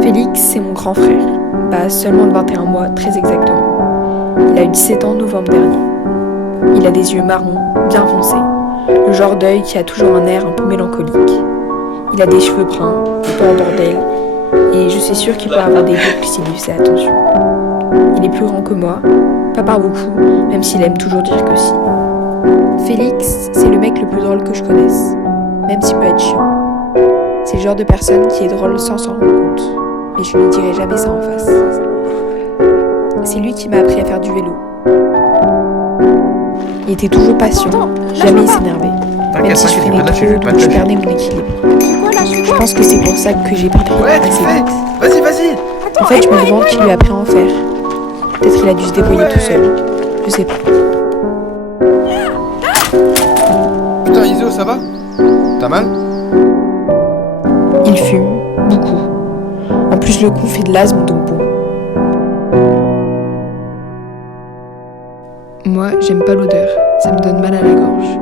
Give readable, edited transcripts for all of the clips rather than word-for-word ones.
Félix, c'est mon grand frère. Seulement de 21 mois, très exactement. Il a eu 17 ans en novembre dernier. Il a des yeux marrons, bien foncés. Le genre d'œil qui a toujours un air un peu mélancolique. Il a des cheveux bruns, un peu en bordel. Et je suis sûre qu'il peut avoir des boucles s'il lui fait attention. Il est plus grand que moi, pas par beaucoup, même s'il aime toujours dire que si. Félix, c'est le mec le plus drôle que je connaisse, même s'il peut être chiant. C'est le genre de personne qui est drôle sans s'en rendre compte, mais je ne lui dirai jamais ça en face. C'est lui qui m'a appris à faire du vélo. Il était toujours patient, jamais il s'énervait. Même si je freinais trop, je perdais mon équilibre. Je pense que c'est pour ça que j'ai pris assez vite. Vas-y. En fait, je me demande qui lui a appris à en faire. Peut-être qu'il a dû se débrouiller tout seul. Je sais pas. Putain, Iso, ça va? T'as mal? Il fume, beaucoup. En plus, le coup fait de l'asthme, donc bon. Moi, j'aime pas l'odeur. Ça me donne mal à la gorge.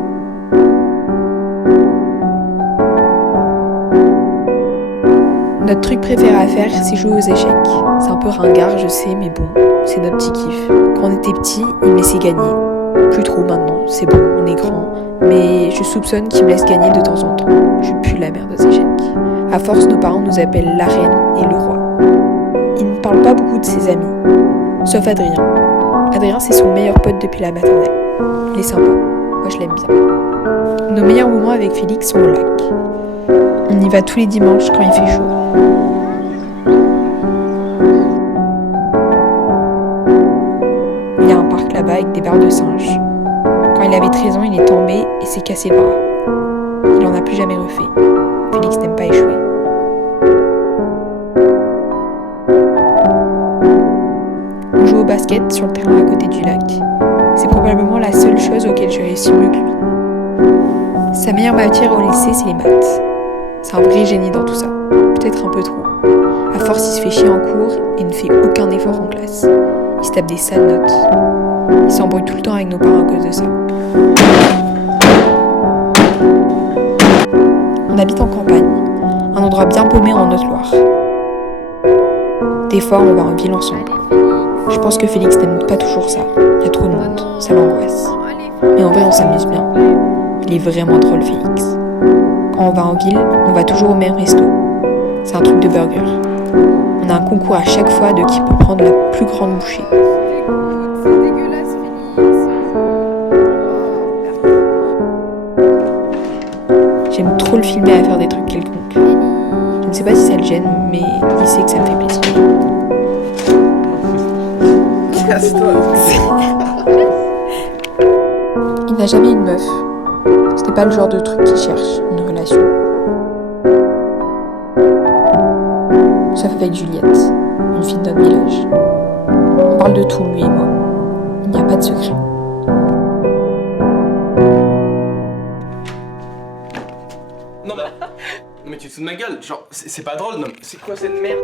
Notre truc préféré à faire, c'est jouer aux échecs. C'est un peu ringard, je sais, mais bon, c'est notre petit kiff. Quand on était petit, il me laissait gagner. Plus trop maintenant, c'est bon, on est grand. Mais je soupçonne qu'il me laisse gagner de temps en temps. Je pue la merde aux échecs. À force, nos parents nous appellent la reine et le roi. Il ne parle pas beaucoup de ses amis, sauf Adrien. Adrien, c'est son meilleur pote depuis la maternelle. Il est sympa, moi je l'aime bien. Nos meilleurs moments avec Félix sont au lac. On y va tous les dimanches quand il fait chaud. Il y a un parc là-bas avec des barres de singes. Quand il avait 13 ans, il est tombé et s'est cassé le bras. Il n'en a plus jamais refait. Félix n'aime pas échouer. On joue au basket sur le terrain à côté du lac. C'est probablement la seule chose auquel je réussis mieux que lui. Sa meilleure matière au lycée, c'est les maths. C'est un vrai génie dans tout ça. Peut-être un peu trop. À force, il se fait chier en cours et ne fait aucun effort en classe. Il se tape des sales notes. Il s'embrouille tout le temps avec nos parents à cause de ça. On habite en campagne, un endroit bien paumé en Haute-Loire. Des fois, on va en ville ensemble. Je pense que Félix n'aime pas toujours ça. Il y a trop de monde, ça l'angoisse. Mais en vrai, on s'amuse bien. Il est vraiment drôle, Félix. Quand on va en ville, on va toujours au même resto. C'est un truc de burger. On a un concours à chaque fois de qui peut prendre la plus grande bouchée. C'est dégueulasse, Félix. J'aime trop le filmer à faire des trucs quelconques. Je ne sais pas si ça le gêne, mais il sait que ça me fait plaisir. Casse-toi. Il n'a jamais eu de meuf. C'était pas le genre de truc qu'il cherche, une relation. Sauf avec Juliette, une fille de notre village. On parle de tout, lui et moi. Il n'y a pas de secret. Non mais tu te fous de ma gueule, genre c'est pas drôle, non. C'est quoi cette merde?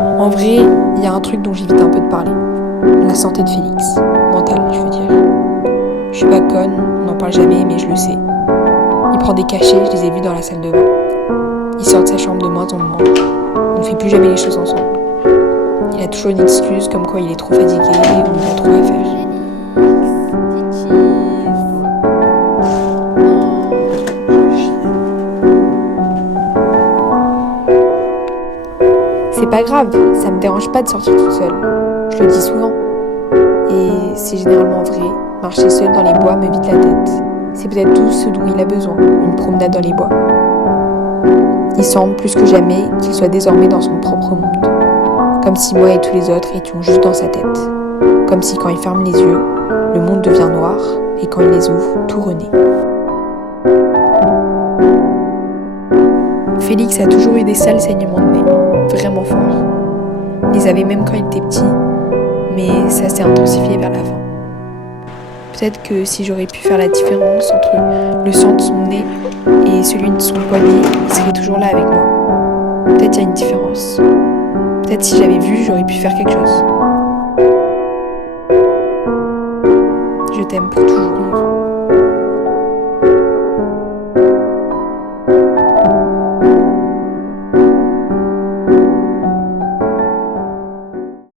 En vrai, il y a un truc dont j'évite un peu de parler. La santé de Félix. Mentale, je veux dire. Je suis pas conne, on n'en parle jamais, mais je le sais. Il prend des cachets, je les ai vus dans la salle de bain. Il sort de sa chambre de moins en moins. On ne fait plus jamais les choses ensemble. Il a toujours une excuse comme quoi il est trop fatigué ou il a trop à faire. C'est pas grave, ça me dérange pas de sortir toute seule. Je le dis souvent. Et c'est généralement vrai, marcher seule dans les bois me vide la tête. C'est peut-être tout ce dont il a besoin, une promenade dans les bois. Il semble plus que jamais qu'il soit désormais dans son propre monde. Comme si moi et tous les autres étions juste dans sa tête. Comme si quand il ferme les yeux, le monde devient noir et quand il les ouvre, tout renaît. Félix a toujours eu des sales saignements de nez, vraiment forts. Il les avait même quand il était petit, mais ça s'est intensifié vers la fin. Peut-être que si j'aurais pu faire la différence entre le sang de son nez et celui de son poignet, il serait toujours là avec moi. Peut-être il y a une différence. Peut-être si j'avais vu, j'aurais pu faire quelque chose. Je t'aime pour toujours, mon grand.